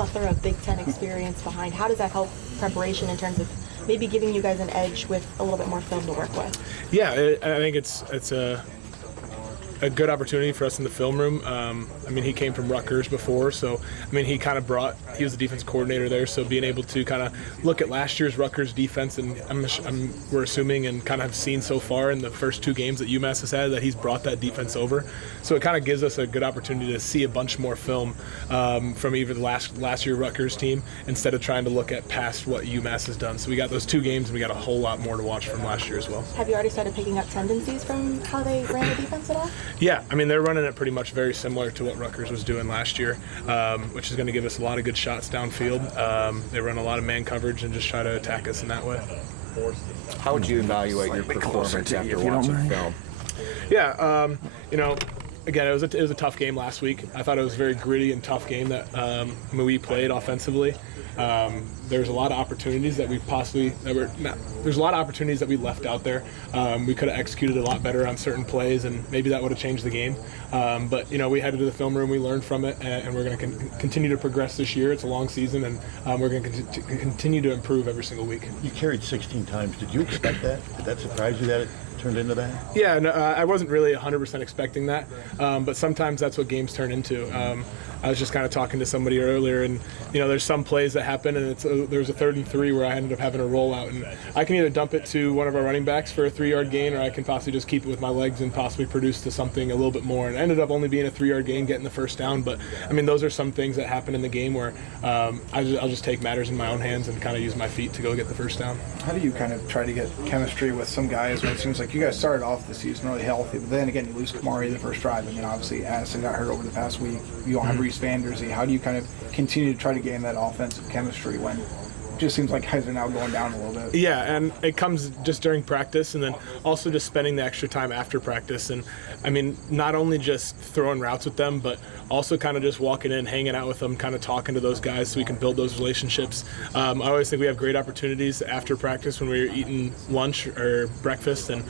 plethora of Big Ten experience behind. How does that help preparation in terms of maybe giving you guys an edge with a little bit more film to work with? Yeah, I think it's a good opportunity for us in the film room. I mean, he came from Rutgers before, so I mean, he was the defense coordinator there, so being able to kind of look at last year's Rutgers defense, and we're assuming and kind of have seen so far in the first 2 games that UMass has had that he's brought that defense over. So it kind of gives us a good opportunity to see a bunch more film from even the last year Rutgers team instead of trying to look at past what UMass has done. So we got those 2 games, and we got a whole lot more to watch from last year as well. Have you already started picking up tendencies from how they ran the defense at all? Yeah, I mean, they're running it pretty much very similar to what Rutgers was doing last year, which is going to give us a lot of good shots downfield. They run a lot of man coverage and just try to attack us in that way. How would you evaluate your performance after watching film? Yeah, again, it was a tough game last week. I thought it was a very gritty and tough game that we played offensively. There's a lot of opportunities that there's a lot of opportunities that we left out there. We could have executed a lot better on certain plays, and maybe that would have changed the game. But we headed to the film room, we learned from it, and we're going to continue to progress this year. It's a long season, and we're going to continue to improve every single week. You carried 16 times. Did you expect that? Did that surprise you that it turned into that? Yeah, no, I wasn't really 100% expecting that, but sometimes that's what games turn into. I was just kind of talking to somebody earlier, and there's some plays that happen, and there's a 3rd and 3 where I ended up having a rollout, and I can either dump it to one of our running backs for a 3-yard gain, or I can possibly just keep it with my legs and possibly produce to something a little bit more. And it ended up only being a 3-yard gain, getting the first down. But I mean, those are some things that happen in the game where I'll just take matters in my own hands and kind of use my feet to go get the first down. How do you kind of try to get chemistry with some guys when it seems like you guys started off the season really healthy, but then again you lose Kamari the first drive, and obviously Addison got hurt over the past week. You don't have Reese Vandersee. How do you kind of continue to try to gain that offensive chemistry when it just seems like guys are now going down a little bit? Yeah, and it comes just during practice, and then also just spending the extra time after practice. And I mean, not only just throwing routes with them, but also kind of just walking in, hanging out with them, kind of talking to those guys so we can build those relationships. I always think we have great opportunities after practice when we're eating lunch or breakfast, and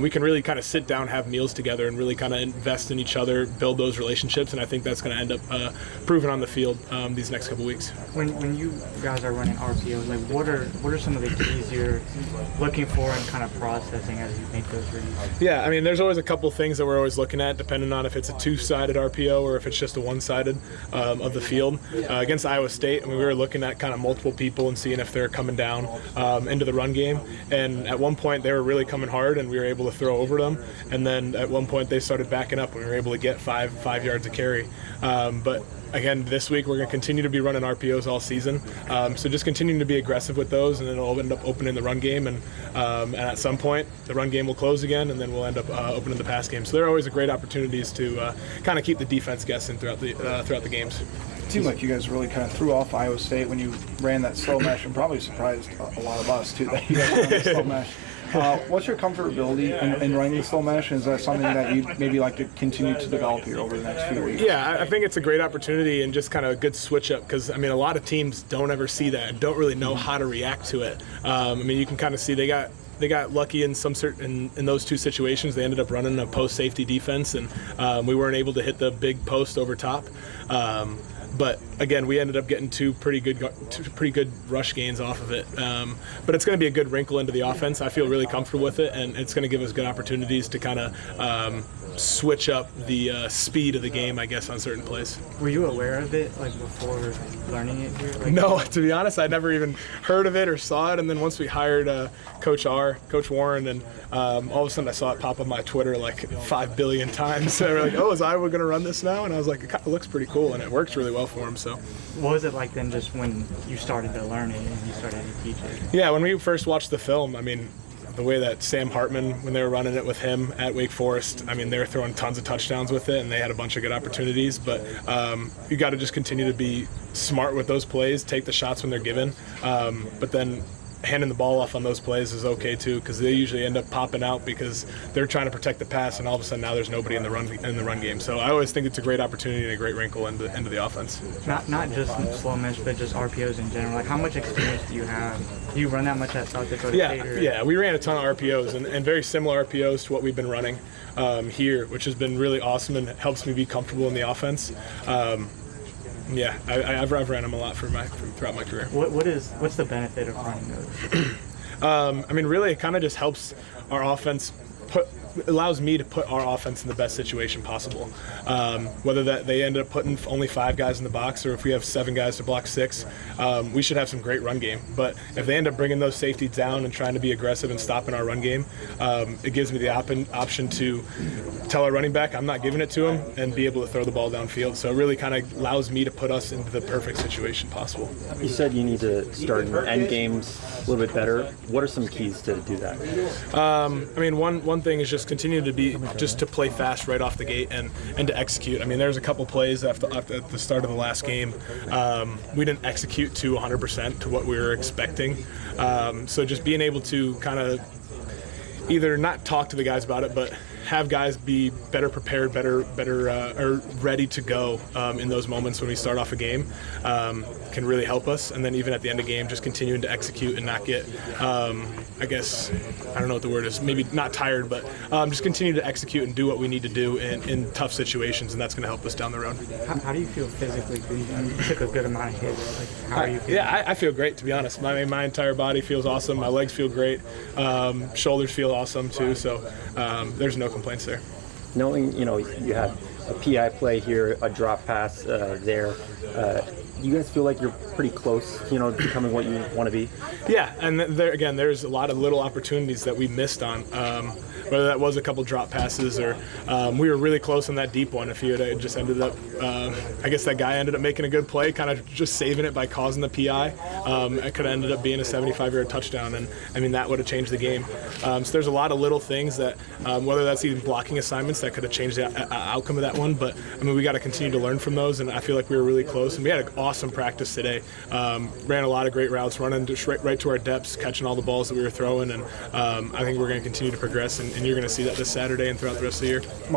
we can really kind of sit down, have meals together, and really kind of invest in each other, build those relationships, and I think that's going to end up proving on the field these next couple weeks. When you guys are running RPOs, like what are some of the keys you're looking for and kind of processing as you make those reads? Yeah, I mean, there's always a couple things that we're always looking at, depending on if it's a 2-sided RPO or if it's just a 1-sided of the field. Against Iowa State, I mean, we were looking at kind of multiple people and seeing if they're coming down into the run game. And at one point, they were really coming hard, and we were able to throw over them. And then at one point, they started backing up, and we were able to get five yards of carry. But again, this week we're going to continue to be running RPOs all season. So just continuing to be aggressive with those, and then it'll end up opening the run game. And at some point, the run game will close again, and then we'll end up opening the pass game. So there are always great opportunities to kind of keep the defense guessing throughout the games. It seemed like you guys really kind of threw off Iowa State when you ran that slow mesh, and probably surprised a lot of us too that you guys ran the slow mesh. What's your comfortability in running the slow mesh? Is that something that you'd maybe like to continue to develop here over the next few weeks? Yeah, I think it's a great opportunity and just kind of a good switch up, because I mean, a lot of teams don't ever see that and don't really know how to react to it. I mean, you can kind of see they got lucky in in those 2 situations. They ended up running a post safety defense, and we weren't able to hit the big post over top. But again, we ended up getting two pretty good rush gains off of it. But it's going to be a good wrinkle into the offense. I feel really comfortable with it, and it's going to give us good opportunities to kind of switch up the speed of the game, I guess, on certain plays. Were you aware of it before learning it here? No, to be honest, I never even heard of it or saw it. And then once we hired Coach Warren, and all of a sudden I saw it pop on my Twitter 5 billion times. They were like, "Oh, is Iowa going to run this now?" And I was like, "It kind of looks pretty cool, and it works really well for him." So, what was it like then, just when you started to learn it and you started to teach it? Yeah, when we first watched the film, I mean, the way that Sam Hartman, when they were running it with him at Wake Forest, I mean, they were throwing tons of touchdowns with it, and they had a bunch of good opportunities. But you got to just continue to be smart with those plays, take the shots when they're given, but then handing the ball off on those plays is okay too, because they usually end up popping out because they're trying to protect the pass, and all of a sudden now there's nobody in the run game. So I always think it's a great opportunity and a great wrinkle into the offense. Not just slow mesh, but just RPOs in general. How much experience do you have? Do you run that much at South Dakota State? Yeah, we ran a ton of RPOs and very similar RPOs to what we've been running here, which has been really awesome and helps me be comfortable in the offense. Yeah, I've ran them a lot throughout my career. What's the benefit of running those? I mean, really, it kind of just helps our offense allows me to put our offense in the best situation possible. Whether that they ended up putting only 5 guys in the box, or if we have 7 guys to block 6, we should have some great run game. But if they end up bringing those safeties down and trying to be aggressive and stopping our run game, it gives me the option to tell our running back I'm not giving it to him and be able to throw the ball downfield. So it really kind of allows me to put us into the perfect situation possible. You said you need to start in end games a little bit better. What are some keys to do that? I mean, one thing is just continue to play fast right off the gate and to execute. I mean, there's a couple plays at the start of the last game. We didn't execute to 100% to what we were expecting. So just being able to kind of either not talk to the guys about it, but have guys be better prepared, or ready to go in those moments when we start off a game can really help us. And then even at the end of the game, just continuing to execute and not get, I guess, I don't know what the word is, maybe not tired, but just continue to execute and do what we need to do in tough situations, and that's going to help us down the road. How do you feel physically? You took a good amount of hits. Like, how are you feeling? Yeah, I feel great, to be honest. My entire body feels awesome. My legs feel great. Shoulders feel awesome too. So there's no complaints there. Knowing, you had a PI play here, a drop pass there, you guys feel like you're pretty close, to becoming what you want to be? Yeah, and there's a lot of little opportunities that we missed on. Whether that was a couple drop passes or we were really close on that deep one. If he had just ended up, I guess that guy ended up making a good play, kind of just saving it by causing the PI. It could have ended up being a 75-yard touchdown, and I mean that would have changed the game. So there's a lot of little things that, whether that's even blocking assignments, that could have changed the outcome of that one. But I mean we got to continue to learn from those, and I feel like we were really close. And we had an awesome practice today. Ran a lot of great routes, running just right to our depths, catching all the balls that we were throwing, and I think we're going to continue to progress. And you're going to see that this Saturday and throughout the rest of the year.